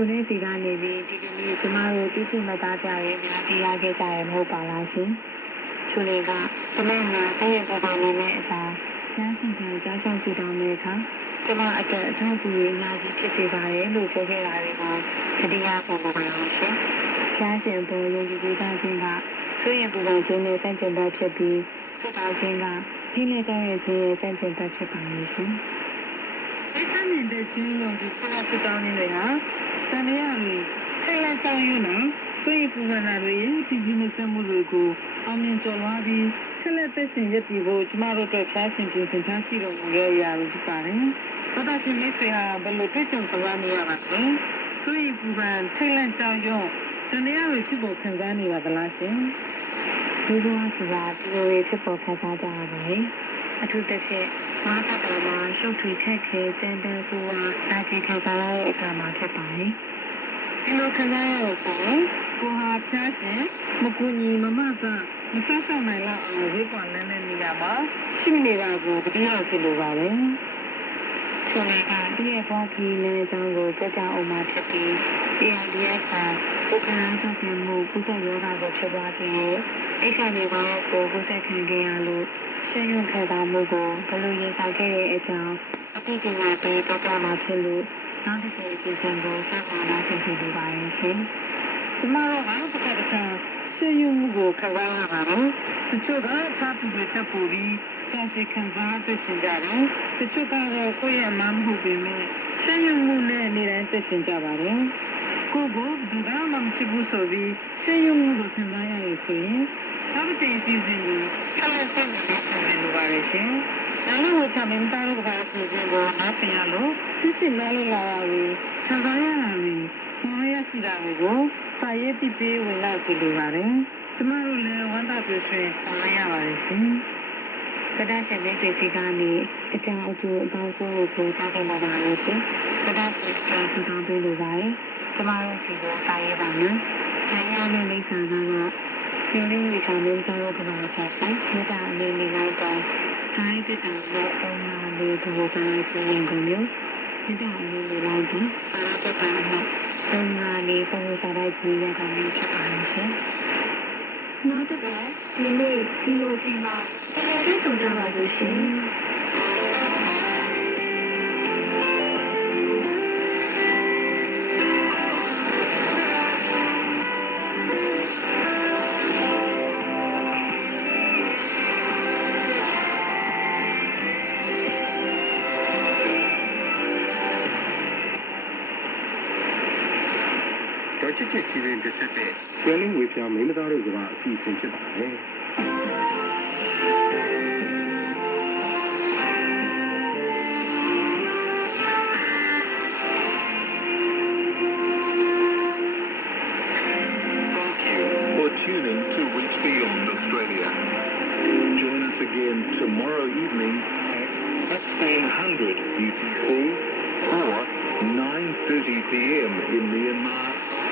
ထိုနေ့စီကနေပြီးဒီကနေ့ကျမတို့တိကျမသားကြရဲများတရားခဲ့ကြရမဟုတ်ပါလားရှင်ထိုနေ့ကကျမမှာအဲ့ဒီပုံမှန်နဲ့အစားကျန်းစီကကြားဆောင်ကြည့်တောင်းတဲ့အခါကျမအတွက်အထောက်အကူအများကြီးဖြစ်စေပါတယ်လို့ပြောခဲ့တာတွေကိုတတိယပုံပေါ်ပါလို့ရှင်ကျန်းရှင်ပေါ်ယုံကြည်ကြခြင်းကဆွေးရင်ပူပန်ခြင်းနဲ့စံကျင်တတ်ဖြစ်ပြီးဆက်တောင်းခြင်းကဒီနေ့တောင်းရခြင်းရဲ့စံကျင်တတ်ဖြစ်ပါလို့ရှင်ဒီစံကျင်တဲ့ခြင်းယုံကြည်ဆက်တောင်းနေတယ်ဟာတန်ရည်ထိတ်လန့်ကြောက်ရွံ့နော်ဆွေးရင်ပူပန်တာတွေဒီကြီးမစမှုတွေကိုအောင်မြင်ကျော်လွှားပြီးဆက်လက်သက်ရှင်ရည်တည်ဖို့ကျမတို့အတွက်ဖျားရှင်ပြင်ဆင်ထားရှိတော်မူရဲ့အရာတွေဖြစ်ပါတယ်။သောတာရှင်မိတ်ဆွေဟာဘယ်လိုတွေ့ကြုံကြရနေရပါလဲ။ဆွေးရင်ပူပန်ထိတ်လန့်ကြောက်ရွံ့တန်ရည်ဖြစ်ပေါ်ခံစားနေပါသလားရှင်။ဒီလိုဆိုတာဒီလိုဖြစ်ပေါ်ခံစားကြရပါတယ်။အထူးသဖြင့်မာတာတော်မှာရှုပ်ထွေးထက်ခဲတန်တန်ကိုဝါစာကြည့်ခံစားရတဲ့အခါမှာဖြစ်ပါတယ်။ဒီလိုခံစားရတော့ကိုဟာဖျားရှင်မကူညီမမကမဆတ်ဆောင်နိုင်လောက်အောင်ဝေးကွာလန်းတဲ့နေရာမှာရှိနေတာကိုတတိယဖြစ်လိုပါပဲ။ဆိုလိုတာဒီရဲ့ဘောကီနဲ့အကြောင်းကိုကြကြအောင်မှဖြစ်ပြီး AIDS ကပုဂ္ဂလိကဆောက်ပြန်မှုကုသယောဂကိုဖြစ်သွားခြင်းရဲ့HIV ကိုကုသခံခဲ့ရလို့ရှင်းရုံခံစားမှုကိုဘယ်လိုရင်ဆိုင်ခဲ့တဲ့အကြောင်းအသိပညာပေးတော့ပြမှာဖြစ်လို့နောက်တစ်ချိန်အချိန်ကိုစကားနာဆင်ပြပါရင်ရှင်။ကျမတို့ကတစ်ခါရှင်းရုံကိုခံစားရပါတယ်။တချို့ကသာတူတဲ့ချက်ပူပြီးစာစစ်ခံစားသိရှင်ကြတယ်။တချို့ကတော့ကိုယ့်ရဲ့မမဟုတ်ပေမဲ့ရှင်းရုံမှုနဲ့နေတိုင်းသိရှင်ကြပါတယ်။ကိုယ်ကဒီကမှမရှိဘူးဆိုပြီးရှင်းရုံကိုခံစားရရင်ဆိုရင်နောက်တစ်ချိန်အစီအစဉ်ကိုဆက်လက်ဆက်နေလို့ပါတယ်ရှင်။ဒါလို့ချမင်းသားတို့ကအစီအစဉ်ကိုနားပြန်ရလို့စစ်နားလို့လာရပြီခံစားရပြီဆောရရှိတာကိုစာရေးပြပေးဝင်လာကြည့်လိုပါတယ်။ကျမတို့လည်းဝမ်းသာပြည့်စုံဆောင်ရပါတယ်ရှင်။ကဒါချက်လေးတွေစီကနေအကြောင်းအကျိုးအပေါင်းဆုံးကိုကြားခဲ့မှာပါလို့ရှင်။ကဒါချက်ကိုစတောင်းပေးလိုပါတယ်။ကျမတို့ဒီကိုစာရေးပါမယ်။ဆိုင်ရမယ့်လိပ်စာကတော့ကျင်းလေးဝေချမင်းသားတို့ကဘာချက်ဆိုင်မြေတာအနေနဲ့လိုက်တော့တိုင်းတက်တာနဲ့ပုံမှန်လေးဒီကိုကြားကြည့်ရင်ကိုမျိုးမြေတာအနေနဲ့လိုက်ပြီးအားတက်တာနဲ့ပုံမှန်လေးပုံစံတိုင်းကြည့်ရတာမျိုးဖြစ်ပါလိမ့်ရှင်။နောက်တစ်ခါဒီနေ့ဒီလိုဒီမှာဒီလိုကြပါလို့ရှင်။ချစ်ချစ်ချင်းတစ်ဆက်တဲ့ကျွမ်းလင်းဝေပြောင်းမိန်းမသားတို့ကအစီအစဉ်ဖြစ်ပါတယ်။ Thank you for tuning to Reach Beyond Australia. Join us again tomorrow evening at 1600 UTC or 9:30 p.m. in Myanmar.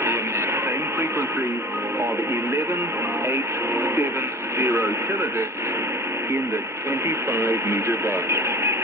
On that same frequency of 11870 kilohertz in the 25-meter band.